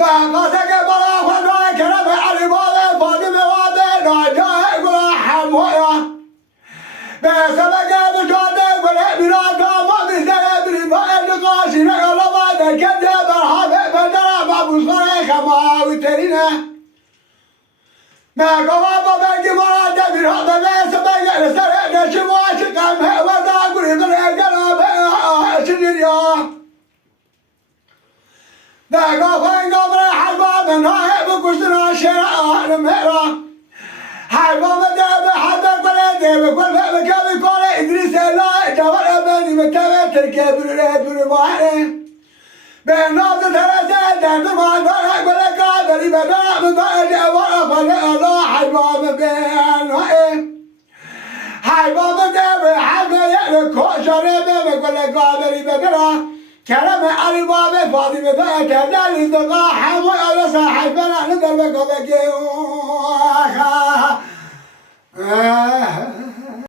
قاسك بلا فضاء كرم علي بابا فاطمة وابن راجع قلا حمويا بسبق بجودة قلا برادا ما بزر بريبا القاسي نقل بعد كذا برهاب بدر بابو صالح كما وترينا ما قوا بابا جمال دبر هذا بسبق السر نشواش كم ودا قريب الجلاب شجريا دعوا فين قبر حباب نايب كشنا شراء المهرة حباب داب حباب ولا داب كل بكاب كل إدريس لا جبر أبني متابع تركب بريب بحره بناظر ثلاثة دام ما دار ولا قادر يبدأ بدأ ورا فلا الله حباب بينه حباب داب حباب يكوشر باب ولا قادر يبدأ كلام علي بابا فاطمة كذا للدقا حمو على صاحبنا نقلبك وبكي